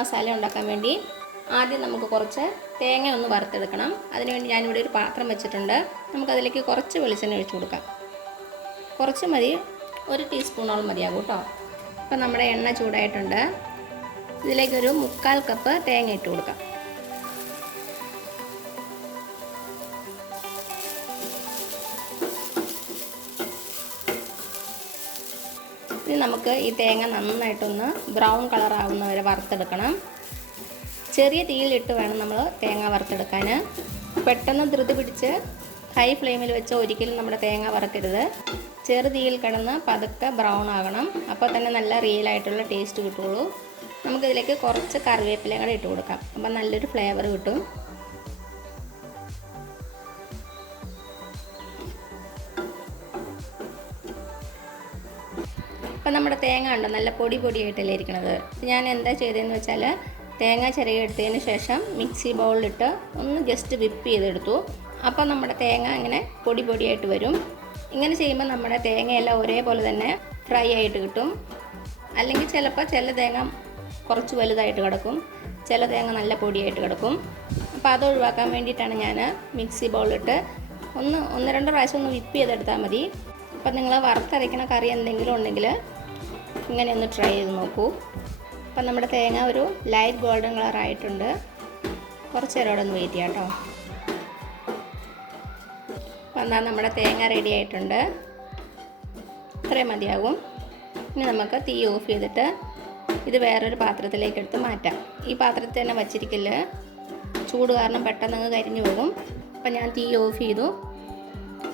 മസാല ഉണ്ടാക്കാൻ വേണ്ടി ആദ്യം നമുക്ക് കുറച്ച് തേങ്ങ ഒന്ന് വറുത്തെടുക്കണം. അതിനുവേണ്ടി ഞാനിവിടെ ഒരു പാത്രം വെച്ചിട്ടുണ്ട്. നമുക്കതിലേക്ക് കുറച്ച് വെളിച്ചെണ്ണ ഒഴിച്ചു കൊടുക്കാം. കുറച്ച് മതി, 1 ടീസ്പൂണോളം മതിയാകും കേട്ടോ. അപ്പോൾ നമ്മുടെ എണ്ണ ചൂടായിട്ടുണ്ട്. ഇതിലേക്കൊരു 3/4 കപ്പ് തേങ്ങ ഇട്ട് കൊടുക്കാം. ഇനി നമുക്ക് ഈ തേങ്ങ നന്നായിട്ടൊന്ന് ബ്രൗൺ കളർ ആവുന്ന വരെ വറുത്തെടുക്കണം. ചെറിയ തീയിലിട്ട് വേണം നമ്മൾ തേങ്ങ വറുത്തെടുക്കാൻ. പെട്ടെന്ന് ധൃതി പിടിച്ച് ഹൈ ഫ്ലെയിമിൽ വെച്ച് ഒരിക്കലും നമ്മുടെ തേങ്ങ വറുക്കരുത്. ചെറു തീയിൽ കിടന്ന് പതുക്കെ ബ്രൗൺ ആകണം. അപ്പോൾ തന്നെ നല്ല റിയലായിട്ടുള്ള ടേസ്റ്റ് കിട്ടുള്ളൂ. നമുക്കിതിലേക്ക് കുറച്ച് കറിവേപ്പില കൂടെ ഇട്ട് കൊടുക്കാം. അപ്പം നല്ലൊരു ഫ്ലേവർ കിട്ടും. അപ്പം നമ്മുടെ തേങ്ങ ഉണ്ട് നല്ല പൊടി പൊടിയായിട്ടല്ലേ ഇരിക്കണത്. ഞാൻ എന്താ ചെയ്തതെന്ന് വെച്ചാൽ തേങ്ങ ചിരകിയെടുത്തതിന് ശേഷം മിക്സി ബൗളിലിട്ട് ഒന്ന് ജസ്റ്റ് വിപ്പ് ചെയ്തെടുത്തു. അപ്പോൾ നമ്മുടെ തേങ്ങ ഇങ്ങനെ പൊടി പൊടിയായിട്ട് വരും. ഇങ്ങനെ ചെയ്യുമ്പോൾ നമ്മുടെ തേങ്ങയെല്ലാം ഒരേപോലെ തന്നെ ഫ്രൈ ആയിട്ട് കിട്ടും. അല്ലെങ്കിൽ ചിലപ്പോൾ ചില തേങ്ങ കുറച്ച് വലുതായിട്ട് കിടക്കും, ചില തേങ്ങ നല്ല പൊടിയായിട്ട് കിടക്കും. അപ്പോൾ അത് ഒഴിവാക്കാൻ വേണ്ടിയിട്ടാണ് ഞാൻ മിക്സി ബൗളിലിട്ട് ഒന്ന് രണ്ട് പ്രാവശ്യം ഒന്ന് വിപ്പ് ചെയ്തെടുത്താൽ മതി. അപ്പം നിങ്ങൾ വറുത്തരയ്ക്കണ കറി എന്തെങ്കിലും ഉണ്ടെങ്കിൽ ഇങ്ങനെ ഒന്ന് ട്രൈ ചെയ്ത് നോക്കൂ. അപ്പം നമ്മുടെ തേങ്ങ ഒരു ലൈറ്റ് ഗോൾഡൻ കളർ ആയിട്ടുണ്ട്. കുറച്ച് നേരം അവിടെ ഒന്ന് വെയിറ്റ് ചെയ്യാം കേട്ടോ. അപ്പം എന്നാൽ നമ്മുടെ തേങ്ങ റെഡി ആയിട്ടുണ്ട്. ഇത്രയും മതിയാകും. ഇനി നമുക്ക് തീ ഓഫ് ചെയ്തിട്ട് ഇത് വേറൊരു പാത്രത്തിലേക്ക് എടുത്ത് മാറ്റാം. ഈ പാത്രത്തിൽ തന്നെ വച്ചിരിക്കല്, ചൂട് കാരണം പെട്ടെന്ന് അങ്ങ് കരിഞ്ഞു പോകും. അപ്പം ഞാൻ തീ ഓഫ് ചെയ്തു.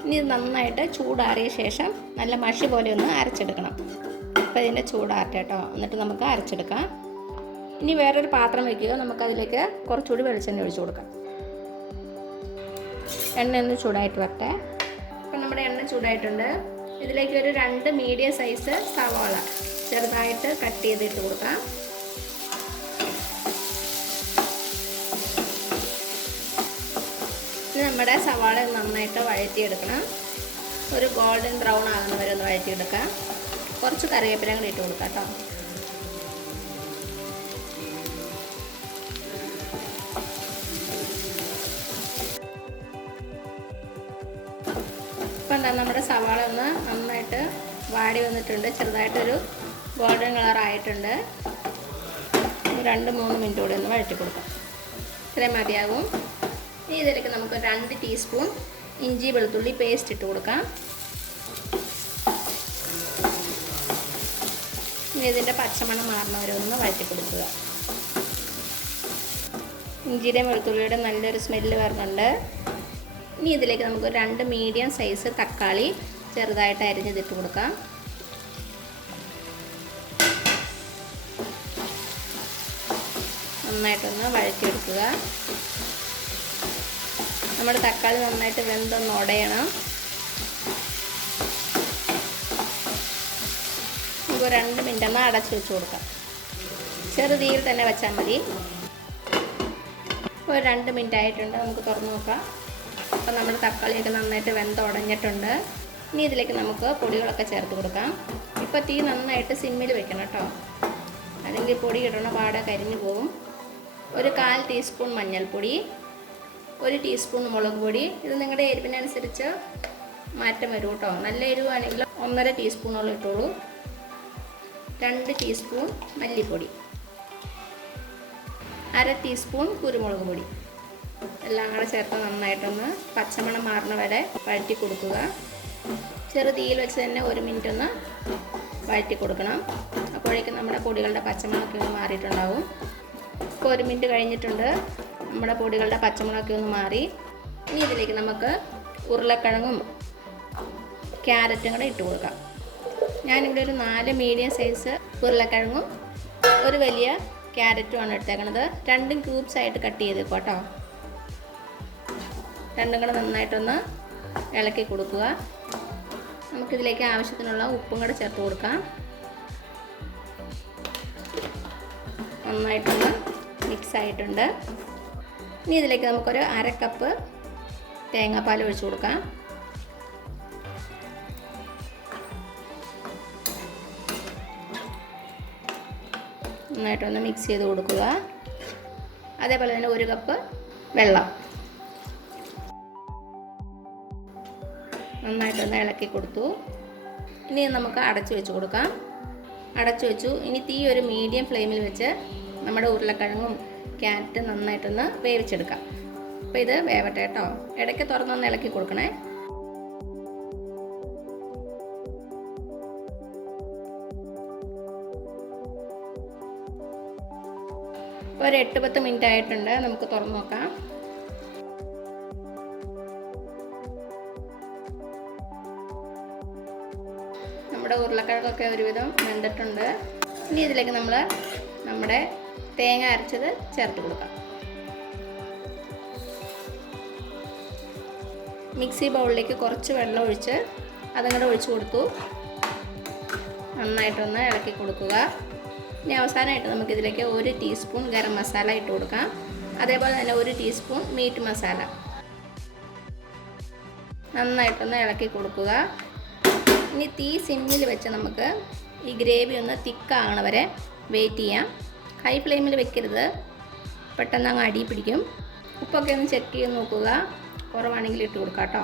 ഇനി ഇത് നന്നായിട്ട് ചൂടാറിയ ശേഷം നല്ല മഷി പോലെ ഒന്ന് അരച്ചെടുക്കണം. അപ്പോൾ ഇതിൻ്റെ ചൂടാറട്ടെ കേട്ടോ, എന്നിട്ട് നമുക്ക് അരച്ചെടുക്കാം. ഇനി വേറൊരു പാത്രം വയ്ക്കുക. നമുക്കതിലേക്ക് കുറച്ചുകൂടി വെളിച്ചെണ്ണ ഒഴിച്ചു കൊടുക്കാം. എണ്ണ ഒന്ന് ചൂടായിട്ട് വരട്ടെ. അപ്പം നമ്മുടെ എണ്ണ ചൂടായിട്ടുണ്ട്. ഇതിലേക്ക് ഒരു 2 മീഡിയം സൈസ് സവാള ചെറുതായിട്ട് കട്ട് ചെയ്തിട്ട് കൊടുക്കാം. ഇനി നമ്മുടെ സവാള നന്നായിട്ട് വഴറ്റിയെടുക്കണം. ഒരു ഗോൾഡൻ ബ്രൗൺ ആകുന്ന വരെ ഒന്ന് വഴറ്റിയെടുക്കാം. കുറച്ച് കറിവേപ്പില കൂടി ഇട്ട് കൊടുക്കാം കേട്ടോ. ഇപ്പം എന്താ നമ്മുടെ സവാള ഒന്ന് നന്നായിട്ട് വാടി വന്നിട്ടുണ്ട്. ചെറുതായിട്ടൊരു ഗോൾഡൻ കളർ ആയിട്ടുണ്ട്. 2-3 മിനിറ്റ് കൂടി ഒന്ന് വഴറ്റി കൊടുക്കാം. ഇത്രയും മതിയാകും. ഇനി ഇതിലേക്ക് നമുക്ക് 2 ടീസ്പൂൺ ഇഞ്ചി വെളുത്തുള്ളി പേസ്റ്റ് ഇട്ട് കൊടുക്കാം. ഇനി ഇതിൻ്റെ പച്ചമണം മാറുന്നവരെ ഒന്ന് വഴറ്റി കൊടുക്കുക. ഇഞ്ചിയുടെയും വെളുത്തുള്ളിയുടെ നല്ലൊരു സ്മെല്ല് വരുന്നുണ്ട്. ഇനി ഇതിലേക്ക് നമുക്ക് 2 മീഡിയം സൈസ് തക്കാളി ചെറുതായിട്ട് അരിഞ്ഞിട്ട് കൊടുക്കാം. നന്നായിട്ടൊന്ന് വഴറ്റിയെടുക്കുക. നമ്മുടെ തക്കാളി നന്നായിട്ട് വെന്തൊന്ന് ഉടയണം. നമുക്ക് 2 മിനിറ്റ് ഒന്ന് അടച്ച് വെച്ച് കൊടുക്കാം. ചെറുതീയിൽ തന്നെ വെച്ചാൽ മതി. ഒരു 2 മിനിറ്റ് ആയിട്ടുണ്ട്. നമുക്ക് തുറന്ന് നോക്കാം. അപ്പോൾ നമ്മുടെ തക്കാളിയൊക്കെ നന്നായിട്ട് വെന്തുടഞ്ഞിട്ടുണ്ട്. ഇനി ഇതിലേക്ക് നമുക്ക് പൊടികളൊക്കെ ചേർത്ത് കൊടുക്കാം. ഇപ്പോൾ തീ നന്നായിട്ട് സിമ്മിൽ വെക്കണം കേട്ടോ, അല്ലെങ്കിൽ പൊടി ഇടണ പാടെ കരിഞ്ഞു പോകും. ഒരു 1/4 ടീസ്പൂൺ മഞ്ഞൾപ്പൊടി, 1 ടീസ്പൂൺ മുളക് പൊടി. ഇത് നിങ്ങളുടെ എരിവിനനുസരിച്ച് മാറ്റം വരും കേട്ടോ. നല്ല എരിവാണെങ്കിൽ 1.5 ടീസ്പൂണോളം ഇട്ടോളൂ. 2 ടീസ്പൂൺ മല്ലിപ്പൊടി, 1/2 ടീസ്പൂൺ കുരുമുളക് പൊടി എല്ലാം കൂടെ ചേർത്ത് നന്നായിട്ടൊന്ന് പച്ചമണം മാറുന്ന വരെ വഴറ്റി കൊടുക്കുക. ചെറു തീയിൽ വെച്ച് തന്നെ 1 മിനിറ്റ് ഒന്ന് വഴറ്റി കൊടുക്കണം. അപ്പോഴേക്കും നമ്മുടെ പൊടികളുടെ പച്ചമണമൊക്കെ ഒന്ന് മാറിയിട്ടുണ്ടാവും. ഇപ്പോൾ 1 മിനിറ്റ് കഴിഞ്ഞിട്ടുണ്ട്. നമ്മുടെ പൊടികളുടെ പച്ചമുളകൊക്കെ ഒന്ന് മാറി. ഇനി ഇതിലേക്ക് നമുക്ക് ഉരുളക്കിഴങ്ങും ക്യാരറ്റും കൂടെ ഇട്ട് കൊടുക്കാം. ഞാനിവിടെ ഒരു 4 മീഡിയം സൈസ് ഉരുളക്കിഴങ്ങും ഒരു വലിയ ക്യാരറ്റുമാണ് എടുത്തേക്കണത്. 2 ക്യൂബ്സ് ആയിട്ട് കട്ട് ചെയ്തേക്കും കേട്ടോ. 2 കൂടെ നന്നായിട്ടൊന്ന് ഇളക്കി കൊടുക്കുക. നമുക്കിതിലേക്ക് ആവശ്യത്തിനുള്ള ഉപ്പും കൂടെ ചേർത്ത് കൊടുക്കാം. നന്നായിട്ടൊന്ന് മിക്സ് ആയിട്ടുണ്ട്. ഇനി ഇതിലേക്ക് നമുക്കൊരു 1/2 കപ്പ് തേങ്ങാപ്പാൽ ഒഴിച്ചു കൊടുക്കാം. നന്നായിട്ടൊന്ന് മിക്സ് ചെയ്ത് കൊടുക്കുക. അതേപോലെ തന്നെ 1 കപ്പ് വെള്ളം നന്നായിട്ടൊന്ന് ഇളക്കി കൊടുത്തു. ഇനി നമുക്ക് അടച്ചു വെച്ച് കൊടുക്കാം. അടച്ചു വെച്ചു. ഇനി തീ ഒരു മീഡിയം ഫ്ലെയിമിൽ വെച്ച് നമ്മുടെ ഉരുളക്കിഴങ്ങും ക്യാരറ്റും നന്നായിട്ടൊന്ന് വേവിച്ചെടുക്കാം. അപ്പോൾ ഇത് വേവട്ടെ കേട്ടോ. ഇടയ്ക്ക് തുറന്നൊന്ന് ഇളക്കി കൊടുക്കണേ. ഇപ്പോൾ ഒരു 8-10 മിനിറ്റ് ആയിട്ടുണ്ട്. നമുക്ക് തുറന്ന് നോക്കാം. നമ്മുടെ ഉരുളക്കിഴങ്ങൊക്കെ ഒരുവിധം വെന്തിട്ടുണ്ട്. ഇനി ഇതിലേക്ക് നമ്മൾ നമ്മുടെ തേങ്ങ അരച്ചത് ചേർത്ത് കൊടുക്കാം. മിക്സി ബൗളിലേക്ക് കുറച്ച് വെള്ളം ഒഴിച്ച് അതങ്ങോട്ട് ഒഴിച്ച് കൊടുത്തു. നന്നായിട്ടൊന്ന് ഇളക്കി കൊടുക്കുക. ഇനി അവസാനമായിട്ട് നമുക്കിതിലേക്ക് 1 ടീസ്പൂൺ ഗരം മസാല ഇട്ട് കൊടുക്കാം. അതേപോലെ തന്നെ 1 ടീസ്പൂൺ മീറ്റ് മസാല നന്നായിട്ടൊന്ന് ഇളക്കി കൊടുക്കുക. ഇനി തീ സിമ്മിൽ വെച്ച് നമുക്ക് ഈ ഗ്രേവി ഒന്ന് തിക്കാകണ വരെ വെയിറ്റ് ചെയ്യാം. ഹൈ ഫ്ലെയിമിൽ വെക്കരുത്, പെട്ടെന്ന് അങ്ങ് അടി പിടിക്കും. ഉപ്പൊക്കെ ഒന്ന് ചെക്ക് ചെയ്ത് നോക്കുക, കുറവാണെങ്കിൽ ഇട്ട് കൊടുക്കാം കേട്ടോ.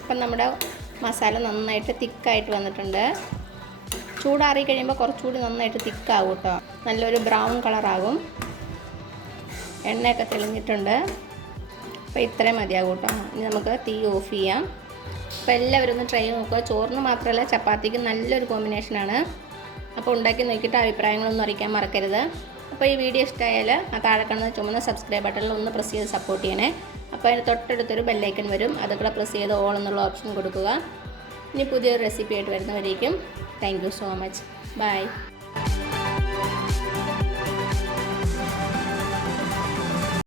അപ്പം നമ്മുടെ മസാല നന്നായിട്ട് തിക്കായിട്ട് വന്നിട്ടുണ്ട്. ചൂടാറി കഴിയുമ്പോൾ കുറച്ചുകൂടി നന്നായിട്ട് തിക്കാകും കേട്ടോ. നല്ലൊരു ബ്രൗൺ കളറാകും. എണ്ണയൊക്കെ തെളിഞ്ഞിട്ടുണ്ട്. അപ്പോൾ ഇത്രയും മതിയാകും കേട്ടോ. ഇനി നമുക്ക് തീ ഓഫ് ചെയ്യാം. അപ്പോൾ എല്ലാവരും ഒന്ന് ട്രൈ നോക്കുക. ചോറിന് മാത്രമല്ല ചപ്പാത്തിക്ക് നല്ലൊരു കോമ്പിനേഷനാണ്. അപ്പോൾ ഉണ്ടാക്കി നോക്കിയിട്ട് അഭിപ്രായങ്ങളൊന്നും അറിയിക്കാൻ മറക്കരുത്. അപ്പോൾ ഈ വീഡിയോ ഇഷ്ടമായാൽ ആ താഴെ കാണുന്ന ചുമന്ന സബ്സ്ക്രൈബ് ബട്ടണിൽ ഒന്ന് പ്രസ് ചെയ്ത് സപ്പോർട്ട് ചെയ്യണേ. അപ്പോൾ അതിന് തൊട്ടടുത്തൊരു ബെല്ലൈക്കൺ വരും, അതുകൂടെ പ്രസ് ചെയ്ത് ഓൾ എന്നുള്ള ഓപ്ഷൻ കൊടുക്കുക. ഇനി പുതിയൊരു റെസിപ്പി ആയിട്ട് വരുന്നവരേക്കും thank you so much. By.